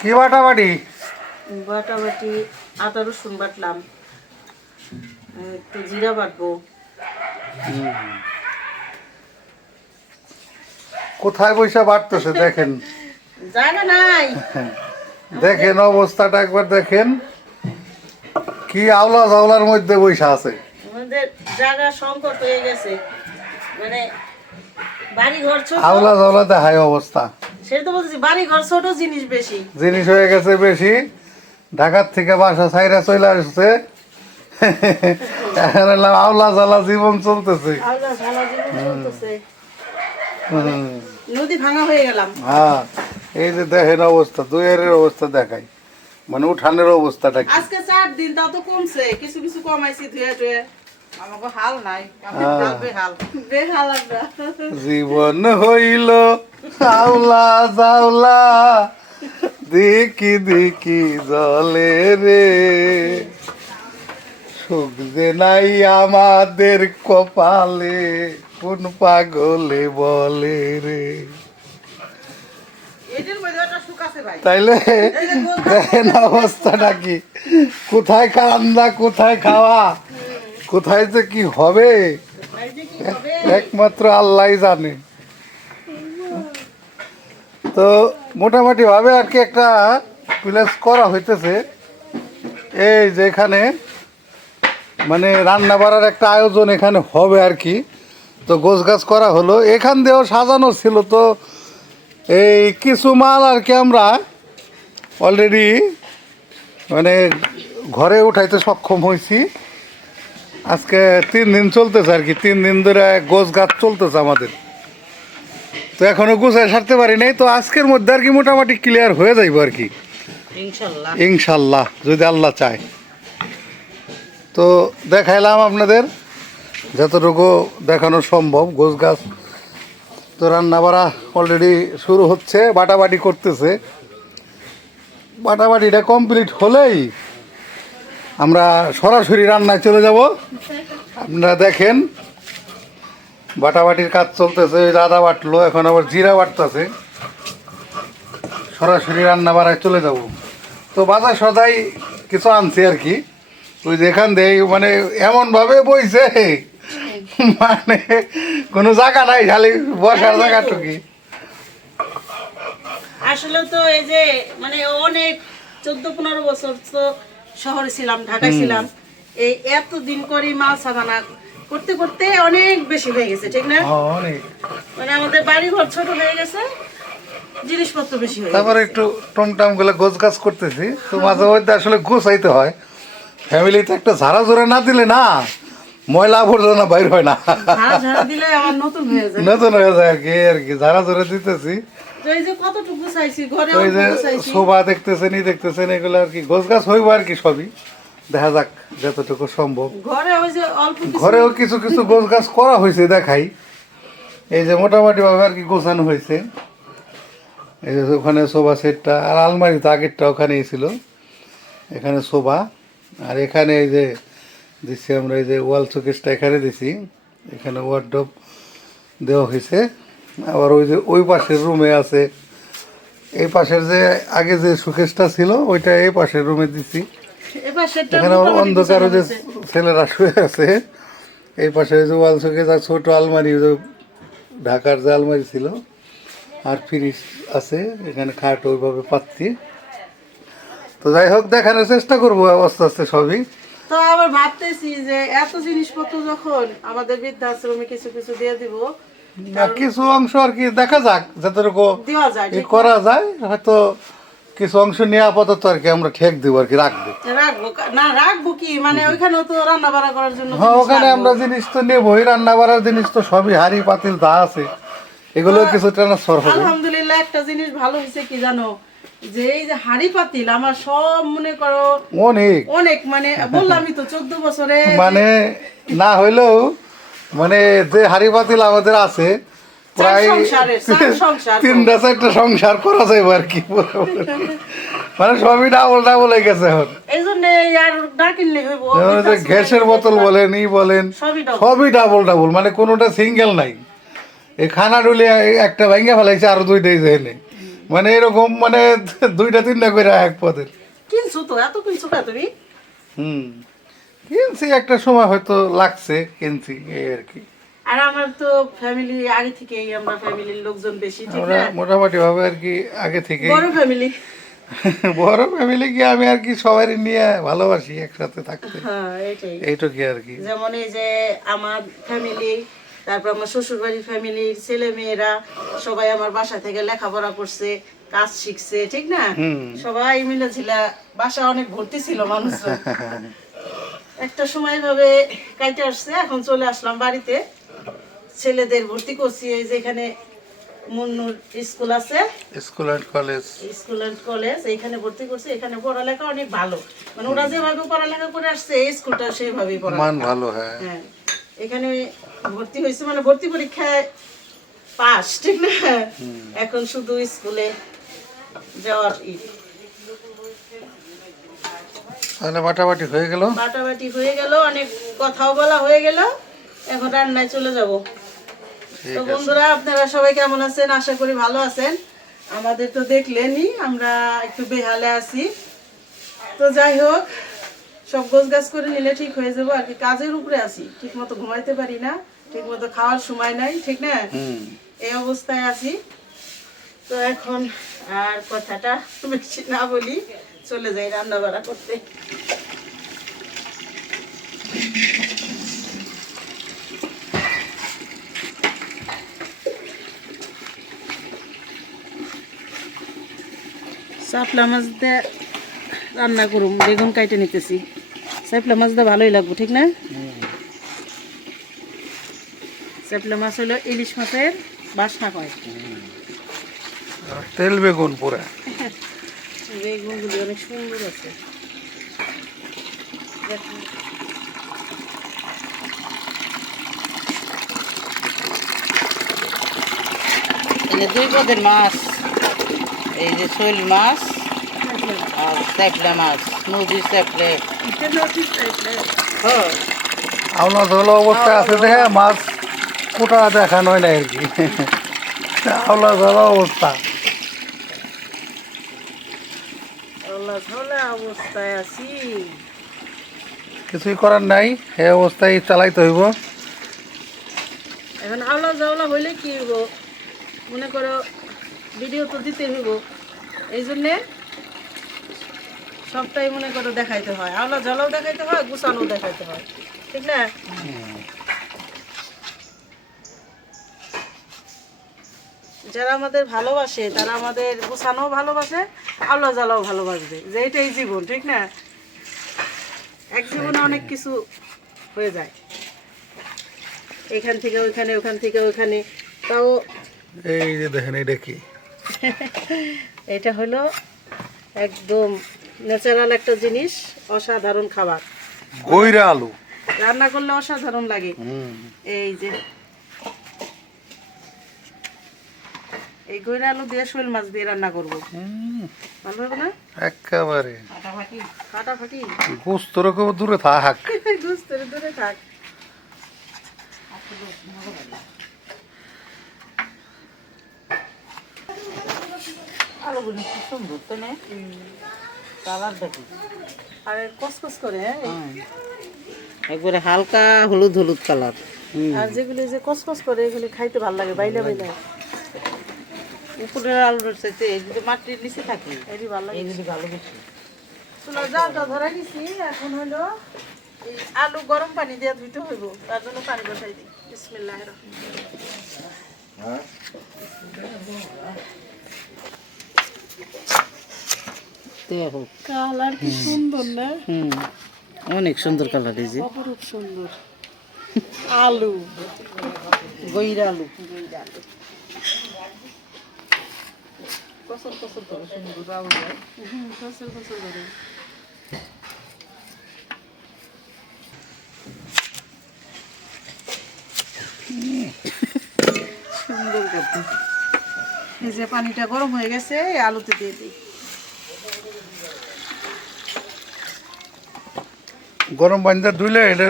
কি বাটাবাটি? বাটাবাটি আদা রসুন বাটলাম, একটু জিরা বাটবো। কোথায় পয়সা বাড়তেছে দেখেন, জায়গা নাই। দেখেন অবস্থাটা একবার দেখেন, কি আওলা জাওলার মধ্যে বৈশা আছে। আমাদের জায়গা সংকট হয়ে গেছে, মানে বাড়ি ঘর ছোট। আওলা জাওলা দেখায় অবস্থা। সেটা তো বলছি, বাড়ি ঘর ছোট, জিনিস বেশি। জিনিস হয়ে গেছে বেশি, ঢাকার থেকে বাসা ছাইরা চলে আসছে। এখন এলাম আওলা জাওলা জীবন চলতেছে। আল্লাহ ভালো জীবন চলতেছে। হুম। নদী ভাঙা হয়ে গেলাম। হ্যাঁ, এই যে দেখেন অবস্থা, দুয়ারের অবস্থা দেখাই, মানে উঠানের অবস্থাটা কি। আজকে 4 দিন তাও তো কমছে, কিছু কিছু কমাইছি ধুয়ে ধুয়ে। আমাকে হাল নাই, আমি হাল বেহাল বেহাল আমরা। জীবন হইল আওলা জাওলা, দেখি দেখি জলে রে, সুখ যে নাই আমাদের কপালে, কোন পাগলে বলে রে। এটার মধ্যে একটা সুখ আছে ভাই। তাইলে দেখেন অবস্থাটা কি, কোথায় কান্দা কোথায় খাওয়া, কোথায় যে কি হবে ভাই যে কি হবে? একমাত্র আল্লাহই জানে। তো মোটামুটি ভাবে আর কি একটা প্লেস করা হইতেছে, এই যে এখানে মানে রান্না বাড়ার একটা আয়োজন এখানে হবে আর কি। তো গোছ গাছ করা হলো, এখান দিয়েও সাজানো ছিল। তো এই কিছু মাল আর কি আমরা অলরেডি মানে ঘরে উঠাইতে সক্ষম হয়েছি। আজকে 3 দিন চলতেছে আর কি, 3 দিন ধরে গোছ গাছ চলতেছে আমাদের। তো এখনো গুছায় সারতে পারি নাই, তো আজকের মধ্যে আর কি মোটামুটি ক্লিয়ার হয়ে যাইব আর কি, ইনশাআল্লাহ ইনশাল্লাহ যদি আল্লাহ চায়। তো দেখাইলাম আপনাদের যতটুকু দেখানো সম্ভব গোছ গাছ। তো রান্না বাড়া অলরেডি শুরু হচ্ছে, বাটাবাটি করতেছে। বাটাবাটিটা কমপ্লিট হলেই আমরা সরাসরি রান্নায় চলে যাব। আপনারা দেখেন বাটাবাটির কাজ চলতেছে, ওই আদা বাটলো, এখন আবার জিরা বাটতেছে। সরাসরি রান্না বাড়ায় চলে যাব। তো বাজার সদাই কিছু আনছি আর কি, ওই যে এখান দিয়ে মানে এমনভাবে বইছে, মানে কোনো জায়গা নাই, খালি বসার জায়গাটুকি। আসলে তো এই যে মানে অনেক 14-15 বছর তো শহরে ছিলাম, ঢাকায় ছিলাম। এই এতদিন করে মাল সাজানা করতে করতে অনেক বেশি হয়ে গেছে, ঠিক না? অনেক, মানে আমাদের বাড়ি ঘর ছোট হয়ে গেছে, জিনিসপত্র বেশি হয়ে তারপরে গেছে। একটু টমটাম গুলো গোছ গাছ করতেছি। তো মাঝে মধ্যে আসলে গোছাইতে হয়, ফ্যামিলিতে একটা ঝাড়া জোড়া না দিলে না ময়লা আবর্জনা বাইর হয় না, ঝাড়া ঝাড়া দিলে আবার নতুন হয়ে যায়। নতুন হয়ে যায় আর কি ঝাড়া জোড়া দিতেছি। তো এই যে কতটুকু চাইছি ঘরে, ওই যে চাইছি শোভা দেখতেছেন দেখতেছেন, এগুলো আর কি গোছ গাছ হইব আর কি, সবই দেখা যাক যতটুকু সম্ভব। ঘরে ওই যে অল্প কিছু ঘরেও কিছু কিছু গোছ গাছ করা হয়েছে দেখাই। এই যে মোটামুটি ভাবে আর কি গোছানো হয়েছে। এই যে ওখানে সোফা সেটটা, আর আলমারি তো আগেরটা ওখানেই ছিল, এখানে সোফা। আর এখানে এই যে দিচ্ছি আমরা, এই যে ওয়াল শোকেসটা এখানে দিছি, এখানে ওয়ার্ডরোব দেওয়া হয়েছে। আবার ওই যে ওই পাশের রুমে আছে, এই পাশের যে আগে যে শোকেসটা ছিল ওইটা এই পাশের রুমে দিছি। এবার সেটা এখানে অন্ধকারে যে ছেলেরা শুয়ে আছে, এই পাশে যে ওয়াল শোকেস আর ছোট আলমারি, যে ঢাকার যে আলমারি ছিল, আর ফ্রিজ আছে এখানে, খাট ওইভাবে পাচ্ছি। তো যাই হোক দেখানোর চেষ্টা করবো আস্তে আস্তে সবই। তো আবার ভাবতেছি যে এত জিনিসপত্র যখন আমাদের বৃদ্ধাশ্রমে কিছু কিছু দিয়ে দিব, আর কিছু অংশ আর কি দেখা যাক যতটুকু দেওয়া যায়, ই করা যায়, হয়তো কিছু অংশ নিয়ে আপাতত আর কি আমরা ঠেক দিব আর কি, রাখবো। রাখবো না, রাখবো কি মানে ওইখানেও তো রান্না বাড়া করার জন্য হ্যাঁ, জিনিস ওখানে লাগবে। আমরা জিনিস তো নেবই, রান্না বাড়ার জিনিস তো সবই, হাঁড়ি পাতিল যা আছে এগুলো কিছু ট্রান্সফার হবে। আলহামদুলিল্লাহ একটা জিনিস ভালো হয়েছে কি জানো, যে এই যে হাঁড়ি পাতিল আমার সব মনে করো অনেক অনেক, মানে বললামই তো 14 বছরে মানে না হইলেও মানে যে হাঁড়ি পাতিল আমাদের আছে প্রায় সংসার 3-4টা সংসার করা যাবে আর কি, মানে সবই ডাবল ডাবল হয়ে গেছে এখন। এই জন্য আর না কিনলে হইব, যেমন যে গ্যাসের বোতল বলেন, ই বলেন, সবই double। সবই ডাবল ডাবল, মানে কোনোটা সিঙ্গেল নাই। এই খানা ডুলে একটা ভাঙ্গা ফেলাইছে আরো দুইটাই যেনে মানে এরকম মানে দুইটা তিনটা করে এক পদের কিনছো তো এত কিনছো কা তুমি? হুম কিনছি একটা সময় হয়তো লাগছে কিনছি এই আর কি আর আমার তো ফ্যামিলি আগে থেকেই, আমরা ফ্যামিলির লোকজন বেশি, ঠিক আমরা না? মোটামুটি ভাবে আর কি আগে থেকে বড় ফ্যামিলি। বড় ফ্যামিলি কি আমি আর কি সবাই নিয়ে ভালোবাসি একসাথে থাকতে হ্যাঁ এটাই। এইটুকু আর কি যেমন এই যে আমার ফ্যামিলি, তারপর আমার শ্বশুর বাড়ির ফ্যামিলির ছেলে মেয়েরা সবাই আমার বাসা থেকে লেখাপড়া করছে, কাজ শিখছে, ঠিক না? সবাই মিলে ছিল, বাসা অনেক ভর্তি ছিল মানুষজন। একটা সময় ভাবে কাইটে আসছে, এখন চলে আসলাম বাড়িতে, ছেলেদের ভর্তি করছি। এই যে এখানে মুন্নুর স্কুল আছে, school and college school and college, এইখানে ভর্তি করছি। এখানে পড়ালেখা অনেক ভালো, মানে ওরা যেভাবে পড়ালেখা করে আসছে এই স্কুলটা সেইভাবেই মান পড়ালেখা। ভালো হ্যাঁ হ্যাঁ, এখানে ভর্তি হয়েছে মানে ভর্তি পরীক্ষায় পাস, ঠিক না? এখন শুধু স্কুলে যাওয়ার তাহলে বাটাবাটি হয়ে গেল বাটাবাটি হয়ে গেল, অনেক কথাও বলা হয়ে গেল, এখন রান্নায় চলে যাব। তো বন্ধুরা, আপনারা সবাই কেমন আছেন? আশা করি ভালো আছেন। আমাদের তো দেখলেনই আমরা একটু বেহালে আছি। তো যাই হোক, সব গোছ গাছ করে নিলে ঠিক হয়ে যাবো আর কি। কাজের উপরে আছি, ঠিক মতো ঘুমাইতে পারি না, ঠিক মতো খাওয়ার সময় নাই, ঠিক না? এই অবস্থায় আছি। তো এখন আর কথাটা বেশি না বলি, চলে যাই রান্না বাড়া করতে। চাপলা মাছ দিয়ে রান্না করুম, বেগুন কাইটে নিতেছি। চাপলা মাছ দিয়ে ভালোই লাগবে, ঠিক না? চাপলা মাছ হলো ইলিশ মাছের বাসনা কয়। তেল বেগুন পুরা বেগুনগুলি অনেক সুন্দর আছে। দুই পদের মাছ, এই যে শৈল মাছ আর চ্যাপলা মাছ, নদীর চ্যাপলে। আওলা ঝোলা অবস্থা আছে দেখে মাছ কোটা দেখানো হয় না আর কি আওলা ঝোলা অবস্থা অবস্থায় আছি, কিছুই করার নাই, এই অবস্থায় চালাইতে হইব। এখন আওলা জাওলা হইলে কি হইব, মনে করো ভিডিও তো দিতে হইব, এই জন্যে সবটাই মনে করো দেখাইতে হয়। আওলা জাওলাও দেখাইতে হয়, গুছানোও দেখাইতে হয়, ঠিক না? যারা আমাদের ভালোবাসে তারা আমাদের গুছানোও ভালোবাসে, আওলা জাওলাও ভালোবাসবে, যে এটাই জীবন, ঠিক না? এক জীবনে অনেক কিছু হয়ে যায়, এখান থেকে ওইখানে, ওখান থেকে ওইখানে। তাও এই যে দেখেন এটা কি এটা হলো একদম ন্যাচারাল একটা জিনিস, অসাধারণ খাবার। গইরা আলু রান্না করলে অসাধারণ লাগে। এই যে এই গইরা আলু দিয়ে শোল মাছ দিয়ে রান্না করবো, ভালো হবে না? একেবারে ফাটাফাটি। গোস্ত রকম দূরে থাক দূরে দূরে থাক। আলুগুলো কি সুন্দর তো না, কালার দেখি আর কসকস করে, হ্যাঁ? একবারে হালকা হলুদ হলুদ কালার। আর যেগুলি যে কসকস করে এগুলি খাইতে ভালো লাগে, বাইলা বাইলা। উপরের আলুর চাইতে এই যদি মাটির নিচে থাকে এটি ভালো লাগে। এইগুলি ভালো বেশি। চুলা জালটা ধরা নিছি, এখন হলো এই আলু গরম পানি দিয়ে ধুইতে হইব, তার জন্য পানি বসাই দিই। বিসমিল্লাহির রহমানির দেখো রহিম। কালার কি সুন্দর না? অনেক সুন্দর কালার, এই যে অপরূপ সুন্দর। আলু, গইরা আলু। কসর কসর করে সুন্দর আলু যায়। কসর কসর করে। সুন্দর করতে। এই যে পানিটা গরম হয়ে গেছে, এই আলুতে দিয়ে দিই। গরম পানিতে ধুইলে এটা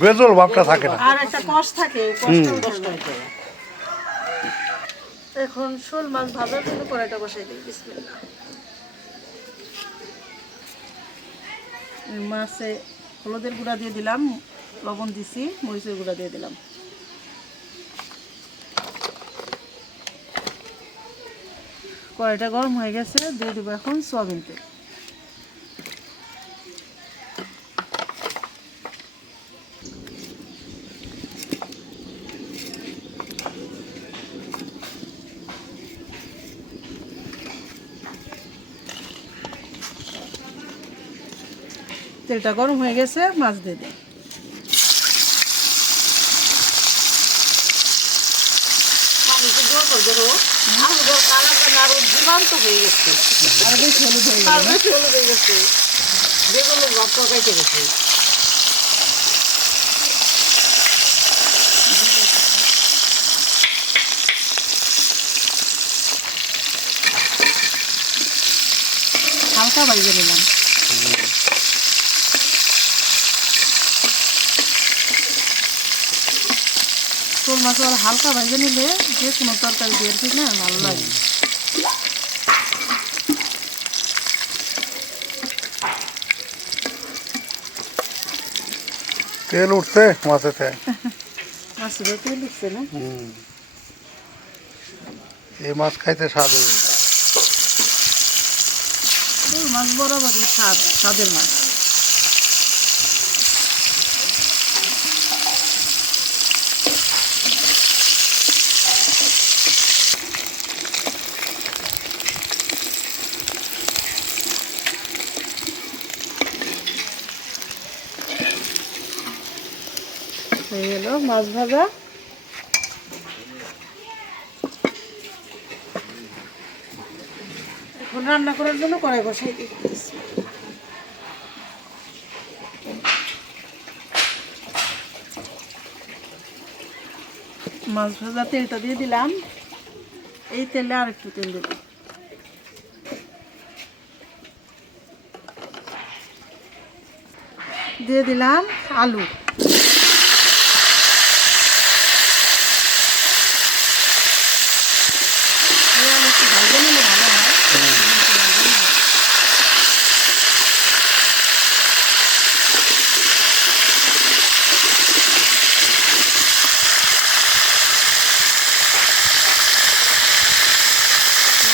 বেজল ভাবটা থাকে না আর একটা কষ থাকে, কষ্ট এখন শোল মাছ ভাজার জন্য কড়াইটা বসাই দিই। বিসমিল্লাহ। মাছে হলুদের গুঁড়া দিয়ে দিলাম, লবণ দিছি, মরিচের গুঁড়া দিয়ে দিলাম। কড়াইটা গরম হয়ে গেছে, দিয়ে দেবো এখন সয়াবিন তেল। তেলটা গরম হয়ে গেছে, মাছ দিয়ে দিই। আরো জীবান্ত হয়ে গেছে, আর বেশি হলুদ হয়ে আর গেল। বেশি হলুদ হয়ে গেছে, যেগুলো ভাত তরকারিতে গেছে। হালকা বাইজে নিলাম। শোল মাছ আর হালকা বাইজে নিলে যে কোনো তরকারি দিয়ে ঠিক না ভালো লাগে। তেল উঠছে মাছেতে। মাছের তেল উঠছে না? এই মাছ খাইতে স্বাদ হবে। শোল মাছ বরাবরই স্বাদের মাছ। হয়ে গেল মাছ ভাজা। এখন রান্না করার জন্য কড়াই বসাই দিই। মাছ ভাজা তেলটা দিয়ে দিলাম, এই তেলে আর একটু তেল দেব। দিয়ে দিলাম আলু। এই আলু একটু ভাজা নিলে ভালো হয়।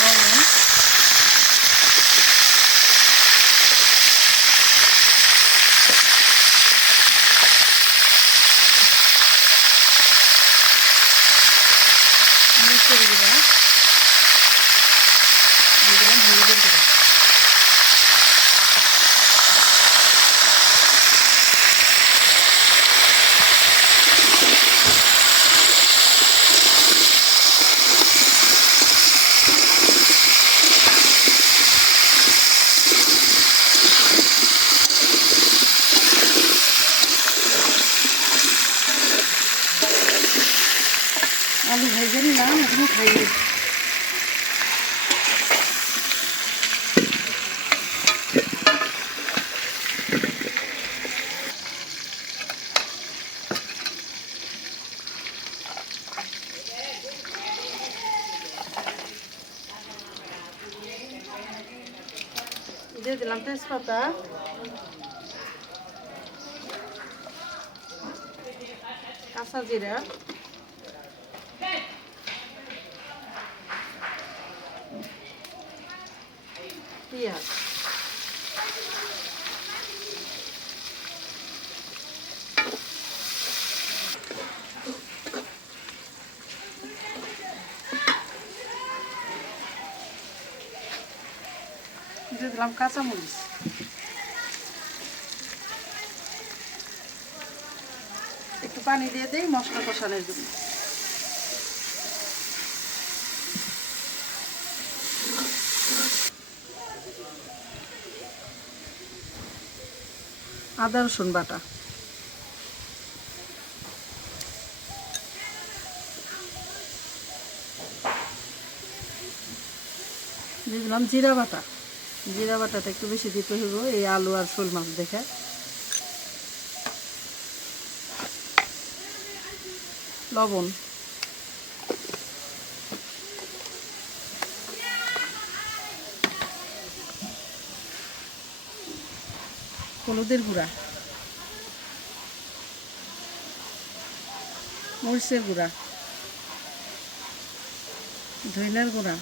লবণ, মরিচের গুঁড়া, দিয়ে দিলাম হলুদের গুঁড়া। আলু ভেজে নিলাম, এখন খাইয়ে দিয়ে দিলাম তেজপাতা, কাঁচা জিরা, পেঁয়াজ, দিয়ে দিলাম কাঁচামরিচ, একটু পানি দিয়ে দিই মশলা কষানোর জন্য। আদা রসুন বাটা, দিয়ে দিলাম জিরা বাটা। জিরা বাটাটা একটু বেশি দিতে হইব এই আলু আর শোল মাছ দেখে। লবণ, হলুদের গুঁড়া, মরিচের গুঁড়া, ধনিয়ার গুঁড়া,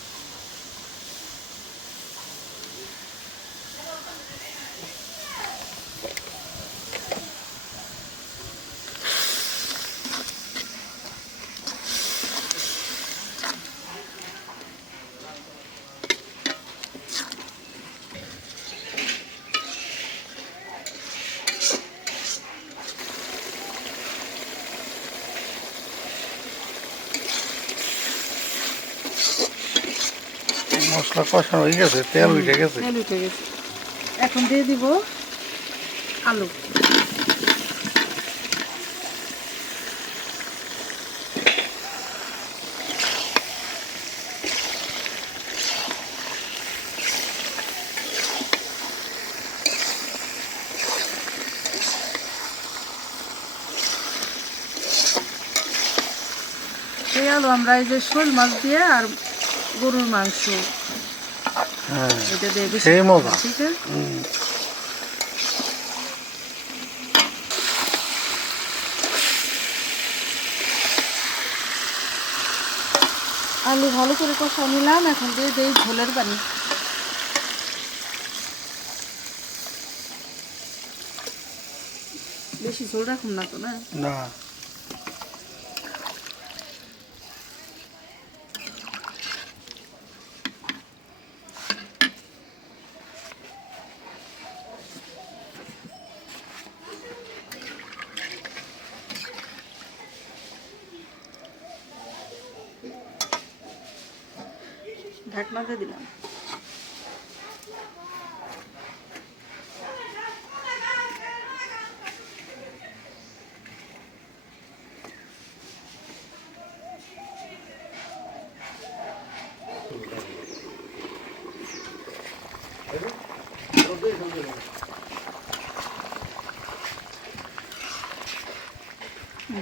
মশলা কষানো হয়ে গেছে, তেল উঠে গেছে। তেল উঠে গেছে। এখন দিয়ে দিব আলু। এই আলু আমরা এই যে শোল মাছ দিয়ে আর গরুর মাংস হ্যাঁ, এটা দিয়ে বেশি সেই মজা। ঠিক আছে। আলু ভালো করে কষা নিলাম, এখন দিয়ে দেই ঝোলের পানি। বেশি ঝোল রাখুন না তো না। না, ঢাকনা দিয়ে দিলাম।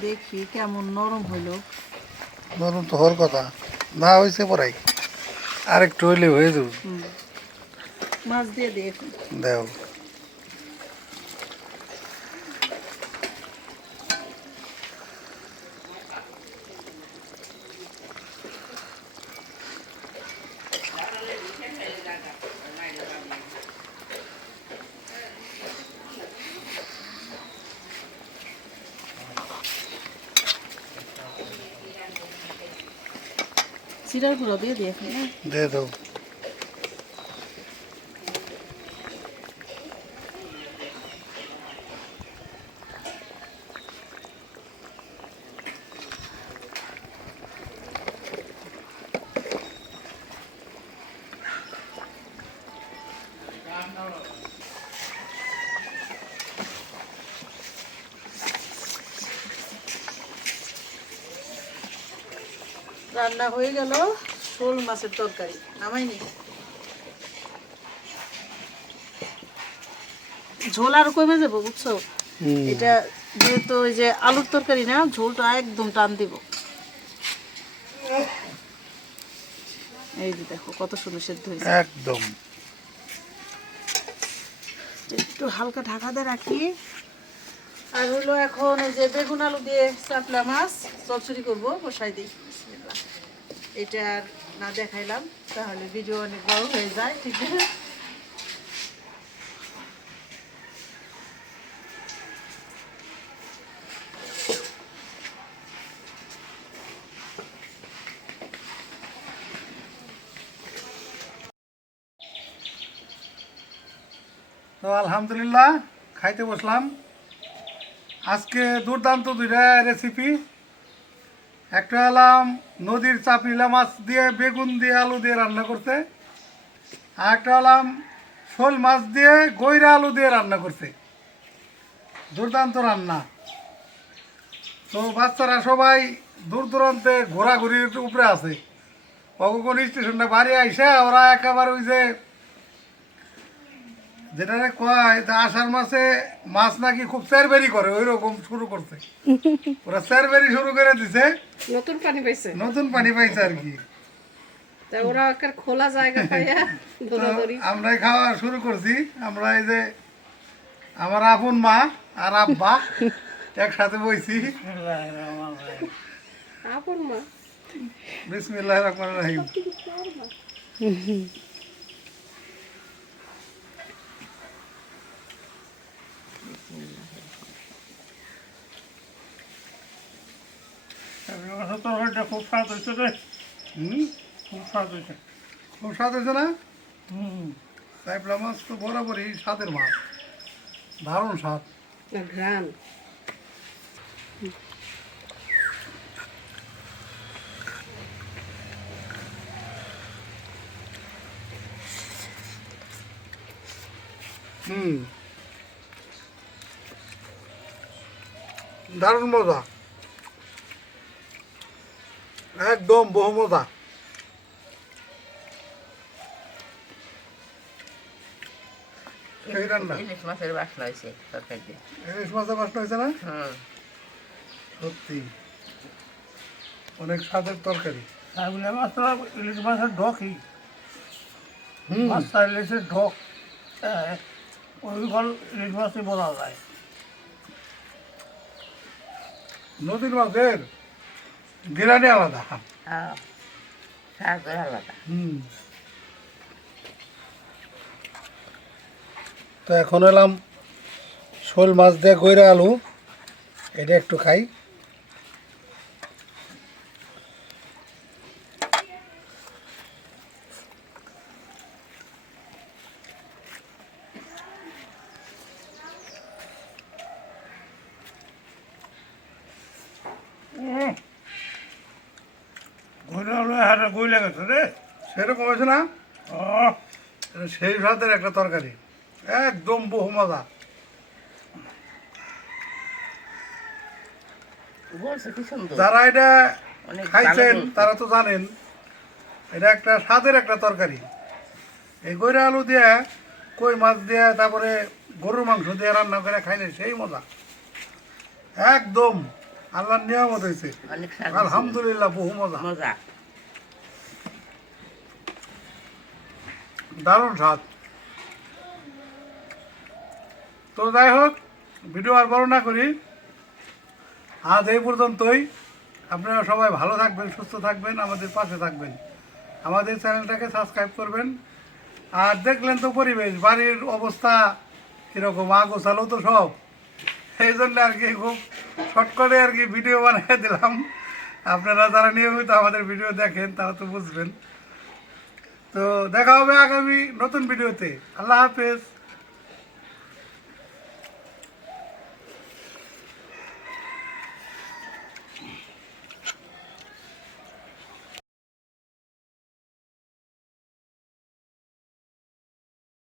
দেখি কেমন নরম হইলো। নরম তো হওয়ার কথা না, হয়েছে পরাই আর একটু হইলে হয়ে যাবে। মাছ দিয়ে দিই এখন। দেও, জিরার গুঁড়ো দিয়ে দিই এখন। দিয়ে দাও। রান্না হয়ে গেল শোল মাছের তরকারি, নামাইনি। ঝোল আরো কমে যাবো বুঝছো, এটা যেহেতু ওই যে আলুর তরকারি না, ঝোলটা একদম টান দিব। এই যে দেখো কত সুন্দর সেদ্ধ হয়েছে। একদম একটু হালকা ঢাকা দিয়ে রাখি। আর হলো এখন এই যে বেগুন আলু দিয়ে চাপলা মাছ চচ্চড়ি করবো, বসাই দিই। বিসমিল্লাহ। এটা আর না দেখাইলাম তাহলে ভিডিও অনেক বড় হয়ে যায়, ঠিক আছে। তো আলহামদুলিল্লাহ খাইতে বসলাম। আজকে দুর্দান্ত দুইটা রেসিপি। একটা হলাম নদীর চাপিলা মাছ দিয়ে বেগুন দিয়ে আলু দিয়ে রান্না করছে, আর একটা হলাম শোল মাছ দিয়ে গইরা আলু দিয়ে রান্না করছে। দুর্দান্ত রান্না। তো বাচ্চারা সবাই দূর দূরান্তে ঘোরাঘুরির উপরে আছে। কখন স্টেশনটা বাড়ি আইসা ওরা একেবারে ওই যে যেটা কয় আষাঢ় মাসে মাছ নাকি খুব চেরবেরি করে, ওই রকম শুরু করছে। ওরা চেরবেরি শুরু করে দিছে, নতুন পানি পাইছে, নতুন পানি পাইছে আর কি। তা ওরা একটা খোলা জায়গা পাইয়া তো আমরাই খাওয়া শুরু করছি। আমরা এই যে আমার আপন মা আর আব্বা একসাথে বইছি। আপন মা। বিসমিল্লাহির রহমানির রহিম। তরকারিটা খুব স্বাদ হয়েছে রে, হুম, খুব স্বাদ হয়েছে। খুব স্বাদ হয়েছে না? হুম, সাইফলা মাছ তো বরাবরই স্বাদের মাছ, দারুণ স্বাদ। ঘ্রাণ। হুম, দারুণ মজা, একদম বহু মজা। এই রান্না ইলিশ মাছের বাসনা হয়েছে তরকারি দিয়ে। ইলিশ মাছের বাসনা হয়েছে না? হুম। সত্যি অনেক স্বাদের তরকারি। সাইবুলের মাছটা ইলিশ মাছের ঢকই, হুম, মাছটা ইলিশের ঢক, ওই ফল ইলিশ মাছই বলা যায়। নদীর মাছের বিরিয়ানি আলাদা। হ্যাঁ, স্বাদ আলাদা। হুম, তো এখন এলাম শোল মাছ দিয়ে গইরা আলু, এটা একটু খাই। ঘুরে হলো হারে গই লেগেছে রে। সেরকম হয়েছে না? আহ, এটা সেই স্বাদের একটা তরকারি, একদম বহু মজা। বলছে কি সুন্দর। যারা এটা অনেক ভালো খাইছেন বলছে। তারা তো জানেন এটা একটা স্বাদের একটা তরকারি। এই গইরা আলু দিয়ে, কই মাছ দিয়ে, তারপরে গরুর মাংস দিয়ে রান্না করে খাইলে সেই মজা, একদম আল্লাহর নিয়ামত হয়েছে। অনেক স্বাদ। আলহামদুলিল্লাহ, বহু মজা, মজা। দারুণ স্বাদ। তো যাই হোক, ভিডিও আর বড় না করি, আজ এই পর্যন্তই। আপনারা সবাই ভালো থাকবেন, সুস্থ থাকবেন, আমাদের পাশে থাকবেন, আমাদের চ্যানেলটাকে সাবস্ক্রাইব করবেন। আর দেখলেন তো পরিবেশ, বাড়ির অবস্থা কীরকম, আগোছালো তো সব, এই জন্য আর কি খুব শর্ট করে আর কি ভিডিও বানিয়ে দিলাম। আপনারা যারা নিয়মিত আমাদের ভিডিও দেখেন তারা তো বুঝবেন। তো দেখা হবে আগামী নতুন ভিডিওতে। আল্লাহ হাফেজ।